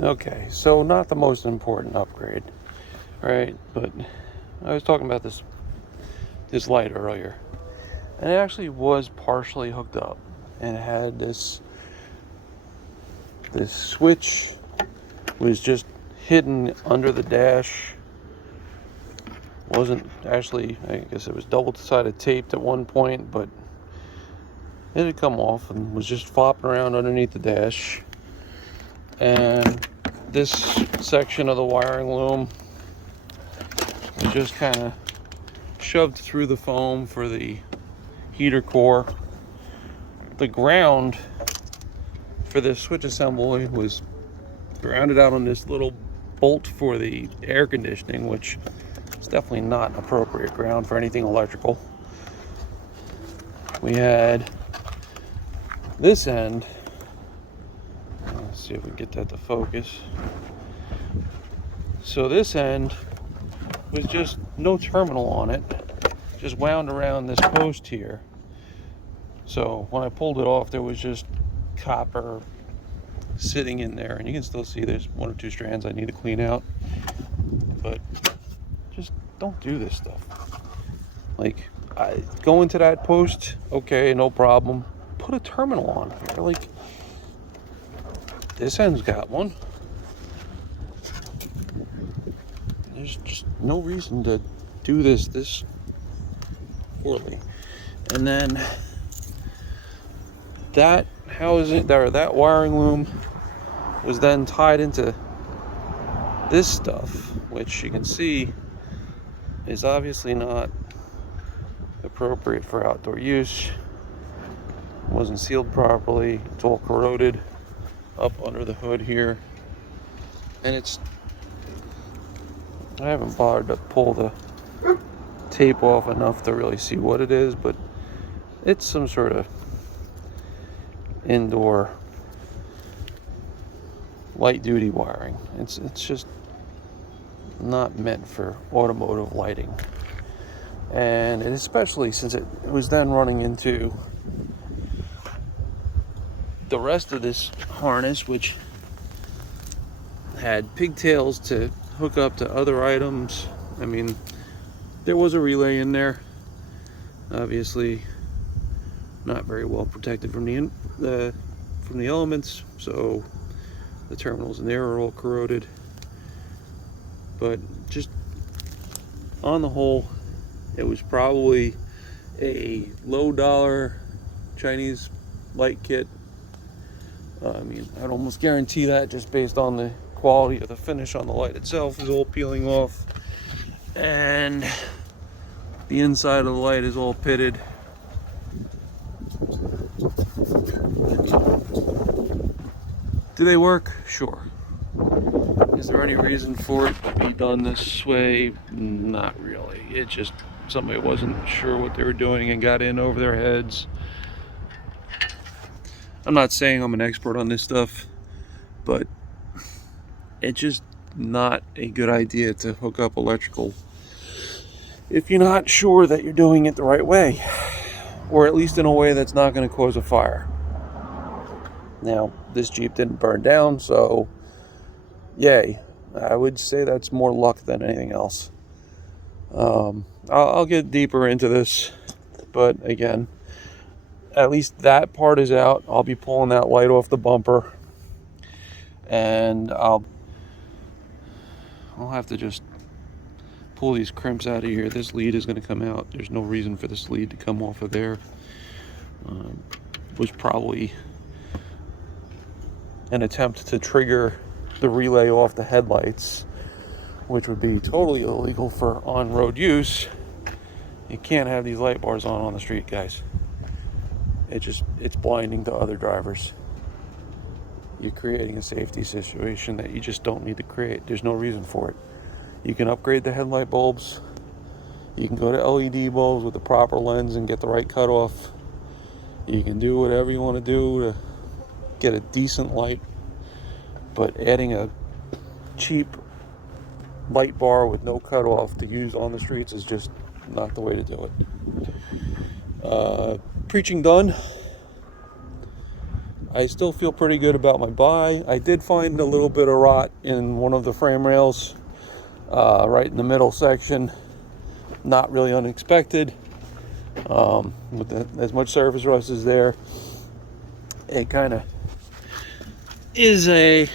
Okay, so not the most important upgrade, right? But I was talking about this light earlier, and it actually was partially hooked up, and it had this switch was just hidden under the dash. Wasn't actually, I guess it was double-sided taped at one point, but it had come off and was just flopping around underneath the dash. And this section of the wiring loom was just kind of shoved through the foam for the heater core. The ground for this switch assembly was grounded out on this little bolt for the air conditioning, which is definitely not appropriate ground for anything electrical. We had this end, let's see if we can get that to focus. So this end was just no terminal on it, just wound around this post here. So when I pulled it off, there was just copper sitting in there, and you can still see there's one or two strands I need to clean out. But just don't do this stuff. Like, go into that post, okay, no problem. Put a terminal on here. Like, this end's got one. There's just no reason to do this poorly. And then that housing, or that wiring loom, was then tied into this stuff, which you can see is obviously not appropriate for outdoor use. It wasn't sealed properly. It's all corroded up under the hood here, and I haven't bothered to pull the tape off enough to really see what it is, but it's some sort of indoor light duty wiring. It's just not meant for automotive lighting, and especially since it was then running into the rest of this harness, which had pigtails to hook up to other items. I mean, there was a relay in there, obviously not very well protected from the elements, so the terminals in there are all corroded. But just on the whole, it was probably a low dollar Chinese light kit. I mean, I'd almost guarantee that, just based on the quality of the finish on the light itself is all peeling off, and the inside of the light is all pitted. Do they work? Sure. Is there any reason for it to be done this way? Not really. It just, somebody wasn't sure what they were doing and got in over their heads. I'm not saying I'm an expert on this stuff, but it's just not a good idea to hook up electrical if you're not sure that you're doing it the right way, or at least in a way that's not going to cause a fire. Now, this Jeep didn't burn down, so yay. I would say that's more luck than anything else. I'll get deeper into this, but again, at least that part is out. I'll be pulling that light off the bumper, and I'll have to just pull these crimps out of here. This lead is going to come out. There's no reason for this lead to come off of there. Was probably an attempt to trigger the relay off the headlights, which would be totally illegal for on-road use. You can't have these light bars on the street, guys. It's blinding to other drivers. You're creating a safety situation that you just don't need to create. There's no reason for it. You can upgrade the headlight bulbs. You can go to LED bulbs with the proper lens and get the right cutoff. You can do whatever you want to do to get a decent light, but adding a cheap light bar with no cutoff to use on the streets is just not the way to do it. Preaching done. I still feel pretty good about my buy. I did find a little bit of rot in one of the frame rails, right in the middle section. Not really unexpected. As much surface rust as there, it kind of is a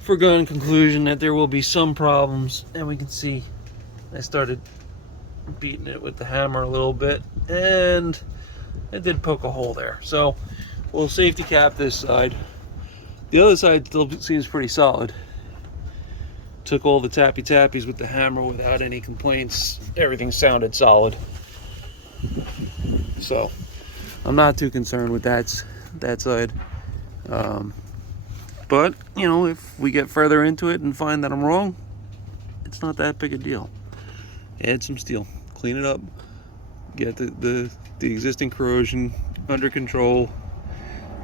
foregone conclusion that there will be some problems. And we can see I started beating it with the hammer a little bit, and it did poke a hole there. So we'll safety cap this side. The other side still seems pretty solid. Took all the tappies with the hammer without any complaints. Everything sounded solid. So I'm not too concerned with that side. But, you know, if we get further into it and find that I'm wrong, it's not that big a deal. Add some steel, clean it up, get the existing corrosion under control,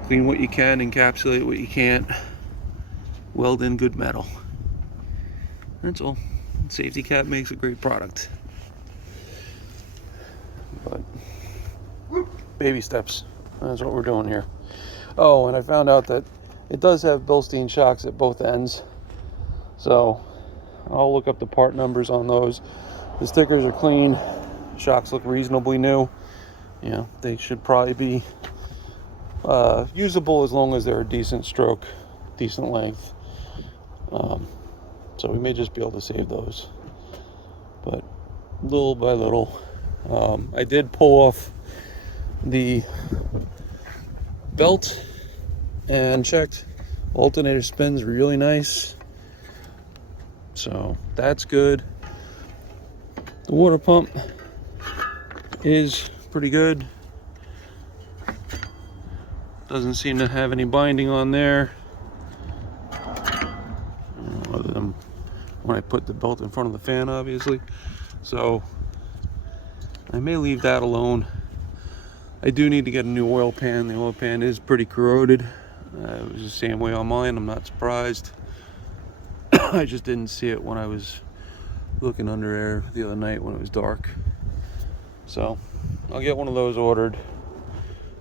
clean what you can, encapsulate what you can't, weld in good metal. That's all. Safety cap makes a great product. But baby steps. That's what we're doing here. Oh, and I found out that it does have Bilstein shocks at both ends. So I'll look up the part numbers on those. The stickers are clean. Shocks look reasonably new. You know, they should probably be usable as long as they're a decent stroke, decent length. So we may just be able to save those. But little by little. I did pull off the belt and checked. Alternator spins really nice. So that's good. The water pump is pretty good. Doesn't seem to have any binding on there. Other than when I put the belt in front of the fan, obviously. So I may leave that alone. I do need to get a new oil pan. The oil pan is pretty corroded. It was the same way on mine. I'm not surprised. I just didn't see it when I was looking under there the other night when it was dark. So I'll get one of those ordered.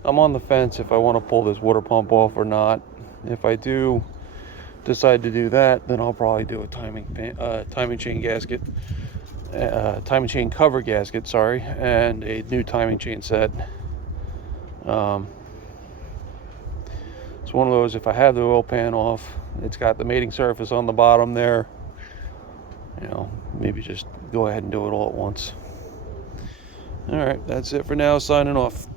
I'm on the fence if I want to pull this water pump off or not. If I do decide to do that, then I'll probably do a timing chain gasket, timing chain cover gasket, sorry, and a new timing chain set. It's one of those, if I have the oil pan off, it's got the mating surface on the bottom there, you know, maybe just go ahead and do it all at once. All right, that's it for now. Signing off.